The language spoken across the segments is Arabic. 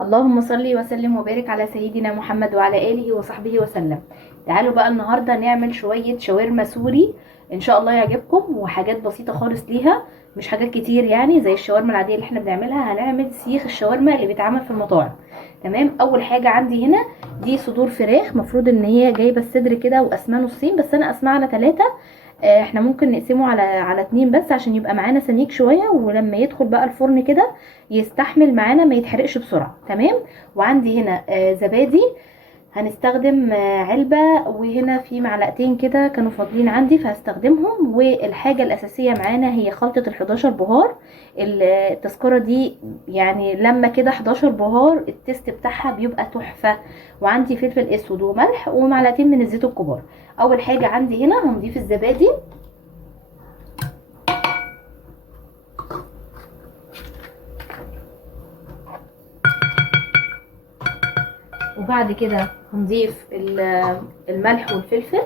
اللهم صل وسلم وبارك على سيدنا محمد وعلى آله وصحبه وسلم. تعالوا بقى النهاردة نعمل شوية شاورما سوري، ان شاء الله يعجبكم، وحاجات بسيطة خالص ليها، مش حاجات كتير يعني زي الشاورما العادية اللي احنا بنعملها. هنعمل سيخ الشاورما اللي بيتعمل في المطاعم. تمام. اول حاجة عندي هنا دي صدور فراخ، مفروض ان هي جايبة الصدر كده وقسماه نصين، بس انا قسماه على 3. احنا ممكن نقسمه على 2 بس عشان يبقى معانا سميك شوية، ولما يدخل بقى الفرن كده يستحمل معانا ما يتحرقش بسرعة. تمام. وعندي هنا زبادي، هنستخدم علبة، وهنا في معلقتين كده كانوا فاضلين عندي فهستخدمهم. والحاجة الأساسية معانا هي خلطة ال11 بهار. التذكرة دي يعني لما كده 11 بهار التست بتاعها بيبقى تحفة. وعندي فلفل اسود وملح ومعلقتين من الزيت الكبار. اول حاجة عندي هنا هنضيف الزبادي، وبعد كده هنضيف الملح والفلفل،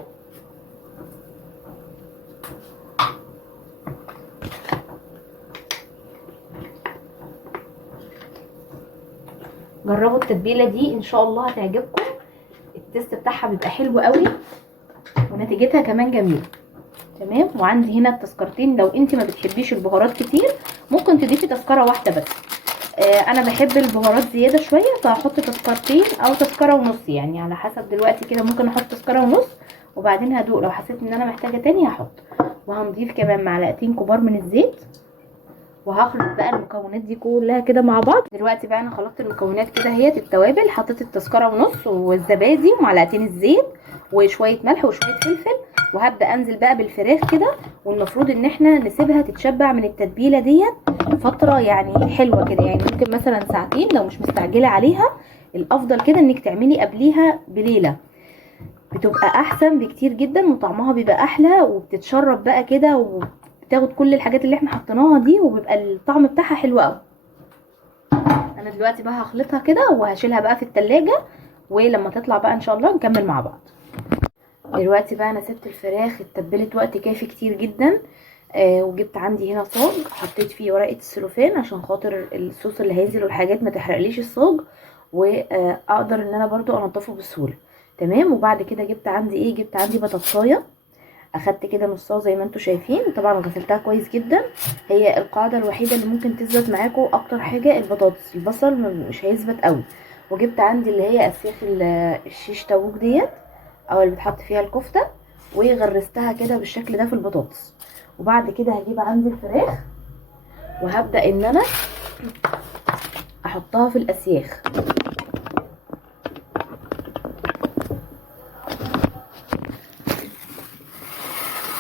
جربوا التتبيله دي ان شاء الله هتعجبكم. التست بتاعها بيبقى حلو قوي ونتيجتها كمان جميله. تمام. وعندي هنا التذكرتين، لو انت ما بتحبيش البهارات كتير ممكن تضيفي تذكره واحده بس. انا بحب البهارات زياده شويه فهحط تذكرتين او تذكره ونص، يعني على حسب دلوقتي كده ممكن احط تذكره ونص، وبعدين هدوق لو حسيت ان انا محتاجه تاني هحط. وهنضيف كمان معلقتين كبار من الزيت، وهخلط بقى المكونات دي كلها كده مع بعض. دلوقتي بقى انا خلطت المكونات كده، هي التوابل حطيت التذكره ونص والزبادي ومعلقتين الزيت وشويه ملح وشويه فلفل، وهبدا انزل بقى بالفراخ كده. والمفروض ان احنا نسيبها تتشبع من التتبيله ديت فتره يعني حلوه كده، يعني ممكن مثلا ساعتين لو مش مستعجله عليها. الافضل كده انك تعملي قبليها بليله، بتبقى احسن بكتير جدا وطعمها بيبقى احلى وبتتشرب بقى كده وبتاخد كل الحاجات اللي احنا حطيناها دي، وبيبقى الطعم بتاعها حلو قوي. انا دلوقتي بقى هخلطها كده وهشيلها بقى في التلاجة، ولما تطلع بقى ان شاء الله نكمل مع بعض. دلوقتي بقى انا سبت الفراخ اتبلت وقت كافي كتير جدا. وجبت عندي هنا صاج، حطيت فيه ورقه السلوفان عشان خاطر الصوص اللي هينزل والحاجات ما تحرقليش الصاج، واقدر ان انا برضو انضفه بسهوله. تمام. وبعد كده جبت عندي بطاطسايه، اخدت كده نصها زي ما انتم شايفين، طبعا غسلتها كويس جدا. هي القاعده الوحيده اللي ممكن تثبت معاكم اكتر حاجه البطاطس، البصل مش هيثبت قوي. وجبت عندي اللي هي اسياخ الشيش تاووك ديت، او اللي بتحط فيها الكفته، وغرستها كده بالشكل ده في البطاطس. وبعد كده هجيب عندي الفراخ وهبدا ان انا احطها في الاسياخ.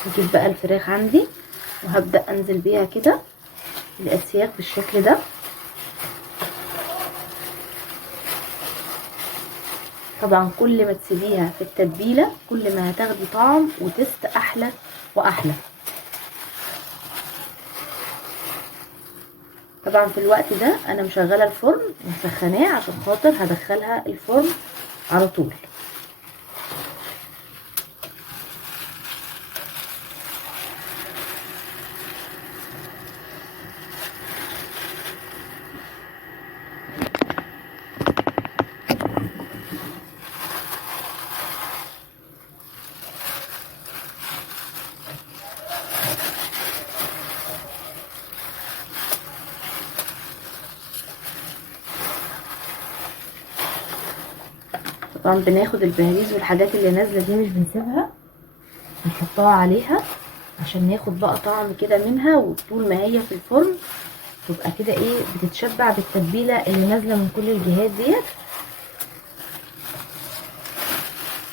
هجيب بقى الفراخ عندي وهبدا انزل بيها كده الاسياخ بالشكل ده. طبعا كل ما تسيبيها في التتبيله كل ما هتاخدي طعم وتست احلى واحلى. طبعا في الوقت ده انا مشغله الفرن ومسخناه عشان خاطر هدخلها الفرن على طول. طبعا بناخد البهاريز والحاجات اللي نازله دي مش بنسيبها، نحطها عليها عشان ناخد بقى طعم كده منها، وطول ما هي في الفرن تبقى كده ايه بتتشبع بالتتبيله اللي نازله من كل الجهات ديت.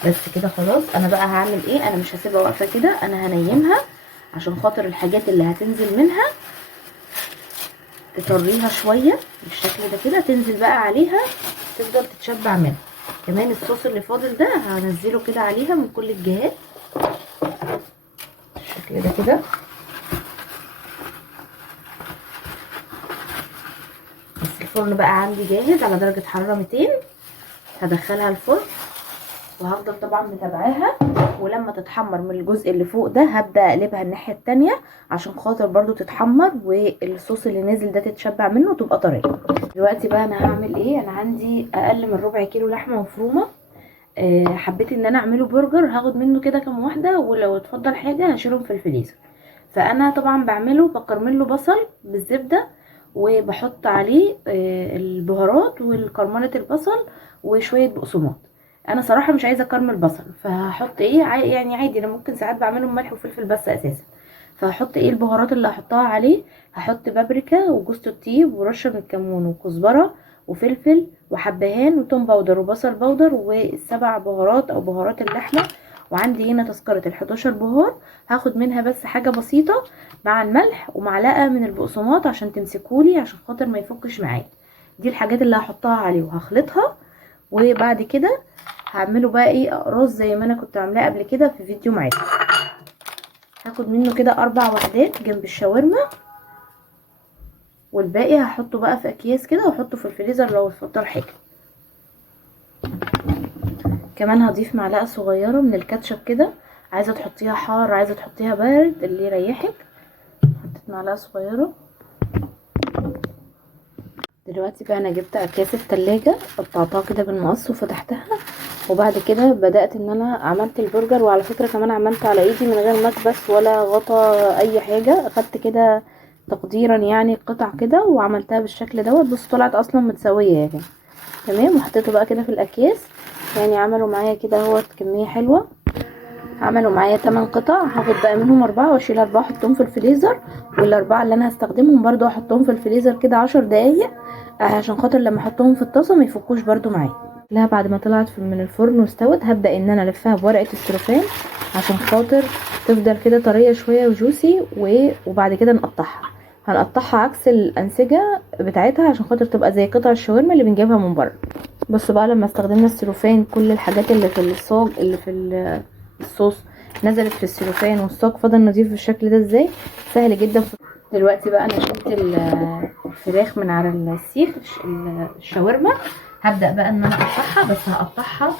بس كده خلاص. انا بقى هعمل ايه، انا مش هسيبها واقفه كده، انا هنيمها عشان خاطر الحاجات اللي هتنزل منها تطريها شويه بالشكل ده كده، تنزل بقى عليها تفضل تتشبع منها. كمان الصوص اللي فاضل ده هنزله كده عليها من كل الجهات بالشكل ده كده. بس الفرن بقى عندي جاهز على درجه حراره 200، هدخلها الفرن وهفضل طبعا متابعاها. ولما تتحمر من الجزء اللي فوق ده هبدا اقلبها الناحيه التانية عشان خاطر برضو تتحمر والصوص اللي نازل ده تتشبع منه وتبقى طريه. دلوقتي بقى انا هعمل ايه. انا عندي اقل من ربع كيلو لحمه مفرومه. حبيت ان انا اعمله برجر، هاخد منه كده كام واحده، ولو اتفضل حاجه هشيلهم في الفريزر. فانا طبعا بعمله بكرمله بصل بالزبده، وبحط عليه البهارات والكرمله البصل وشويه بقسماط. انا صراحه مش عايزه اكرمل بصل، فهحط ايه يعني عادي، انا ممكن ساعات بعمله بملح وفلفل بس اساسا. فهحط ايه البهارات اللي هحطها عليه. هحط بابريكا وجوز الطيب ورشه من الكمون وكزبره وفلفل وحبهان وتوم باودر وبصل باودر والسبع بهارات او بهارات اللحمه. وعندي هنا تذكره ال11 بهار، هاخد منها بس حاجه بسيطه مع الملح ومعلقه من البقسماط عشان تمسكولي، عشان خاطر ما يفكش معايا. دي الحاجات اللي هحطها عليه وهخلطها. وبعد كده هعمله بقى ايه اقراص زي ما انا كنت عاملاه قبل كده في فيديو معاكم. هاخد منه كده 4 وحدات جنب الشاورما، والباقي هحطه بقى في اكياس كده واحطه في الفريزر لو اتفضل حاجه. كمان هضيف معلقه صغيره من الكاتشب كده، عايزه تحطيها حار عايزه تحطيها بارد اللي يريحك. حطيت معلقه صغيره. دلوقتي بقى انا جبت اكياس التلاجة، قطعتها كده بالمقص وفتحتها، وبعد كده بدأت ان انا عملت البرجر. وعلى فكرة كمان عملت على ايدي من غير مكبس ولا غطا اي حاجة، اخدت كده تقديرا يعني قطع كده وعملتها بالشكل دوت. بص طلعت اصلا متساوية يعني تمام. وحطيته بقى كده في الاكياس، يعني عملوا معايا كده اهوت كمية حلوة. عملوا معايا 8 قطع، هاخد بقى منهم 4 واشيل 4 احطهم في الفريزر، والاربعه اللي انا هستخدمهم برضو احطهم في الفريزر كده 10 دقايق، عشان خاطر لما احطهم في الطاسه ما يفكوش برضو معايا. لا بعد ما طلعت من الفرن واستوت، هبدا ان انا الفها بورقه السلوفان عشان خاطر تفضل كده طريه شويه وجوسي، وبعد كده هنقطعها عكس الانسجه بتاعتها عشان خاطر تبقى زي قطع الشاورما اللي بنجيبها من بره. بصوا بقى لما استخدمنا السلوفان، كل الحاجات اللي في الصاج اللي في الصوص نزلت في السلوفان، والصاج فضل نظيف بالشكل ده ازاي. سهل جدا. دلوقتي بقى انا شلت الفراخ من على السيخ الشاورما. هبدأ بقى ان انا اقطعها، بس هقطعها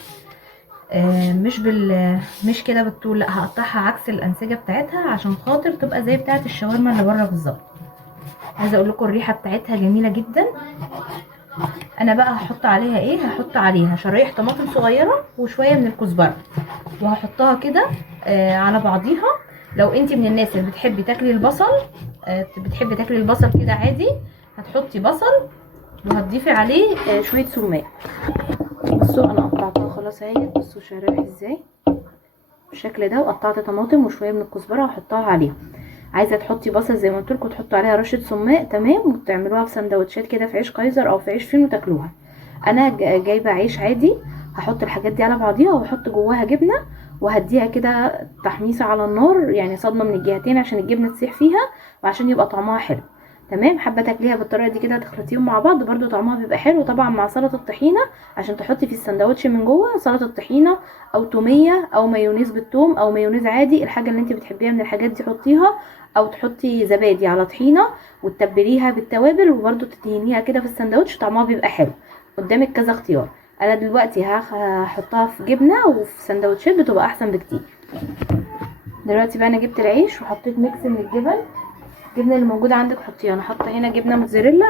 مش كده بالطول، لا هقطعها عكس الانسجه بتاعتها عشان خاطر تبقى زي بتاعه الشاورما اللي بره بالظبط. عايزه اقول لكم الريحه بتاعتها جميله جدا. انا بقى هحط عليها ايه، هحط عليها شرايح طماطم صغيره وشويه من الكزبره، وهحطها كده على بعضيها. لو انت من الناس اللي بتحبي تاكلي البصل، بتحبي تاكلي البصل كده عادي، هتحطي بصل وهتضيفي عليه شويه سماق. بصوا انا قطعتها خلاص اهي، بصوا شرايح ازاي بالشكل ده، وقطعت طماطم وشويه من الكزبره وهحطها عليها. عايزه تحطي بصل زي ما قلت لكم تحطوا عليها رشه سماق تمام، وتعملوها في سندوتشات كده في عيش كايزر او في عيش فينو تاكلوها. انا جايبه عيش عادي، هحط الحاجات دي على بعضيها واحط جواها جبنه، وهديها كده تحميصه على النار، يعني صدمه من الجهتين عشان الجبنه تسيح فيها وعشان يبقى طعمها حلو تمام. حابه تاكليها بالطريقه دي كده تخلطيهم مع بعض برده طعمها بيبقى حلو. طبعا مع سلطه الطحينه عشان تحطي في السندوتش من جوه سلطه طحينه او توميه او مايونيز بالثوم او مايونيز عادي، الحاجه اللي انت بتحبيها من الحاجات دي حطيها. او تحطي زبادي على طحينه وتتبليها بالتوابل وبرده تدهنيها كده في السندوتش، طعمها بيبقى حلو. قدامك كذا اختيار. انا دلوقتي هحطها في جبنه وفي سندوتشات بتبقى احسن بكتير. دلوقتي بقى انا جبت العيش وحطيت ميكس من الجبن. الجبنه اللي موجوده عندك حطيها. انا حاطه هنا جبنه موتزاريلا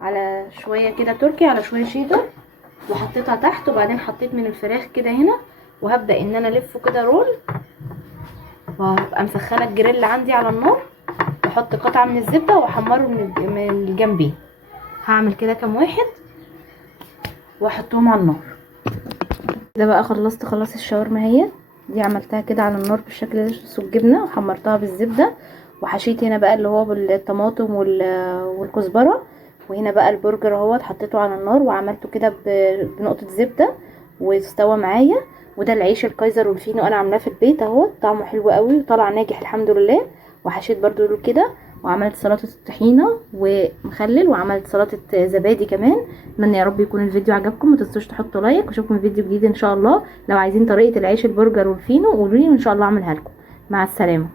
على شويه كده تركي على شويه شيدر، وحطيتها تحت. وبعدين حطيت من الفراخ كده هنا، وهبدا ان انا الفه كده رول، وهبقى مسخنه الجريل عندي على النار، واحط قطعه من الزبده واحمره من الجنبين. هعمل كده كام واحد واحطهم على النار. ده بقى خلصت الشاورما اهي. دي عملتها كده على النار بالشكل ده، صوص جبنه وحمرتها بالزبده، وحشيت هنا بقى اللي هو بالطماطم والكزبره. وهنا بقى البرجر اهوت حطيته على النار وعملته كده بنقطه زبده واستوى معايا. وده العيش الكايزر والفينو انا عاملاه في البيت اهوت، طعمه حلو قوي وطلع ناجح الحمد لله. وحشيت برضو له كده، وعملت سلطه الطحينه ومخلل، وعملت سلطه زبادي كمان. اتمنى يا رب يكون الفيديو عجبكم، ما تنسوش تحطوا لايك، واشوفكم في فيديو جديد ان شاء الله. لو عايزين طريقه العيش البرجر والفينو قولوا لي وان شاء الله اعملها لكم. مع السلامه.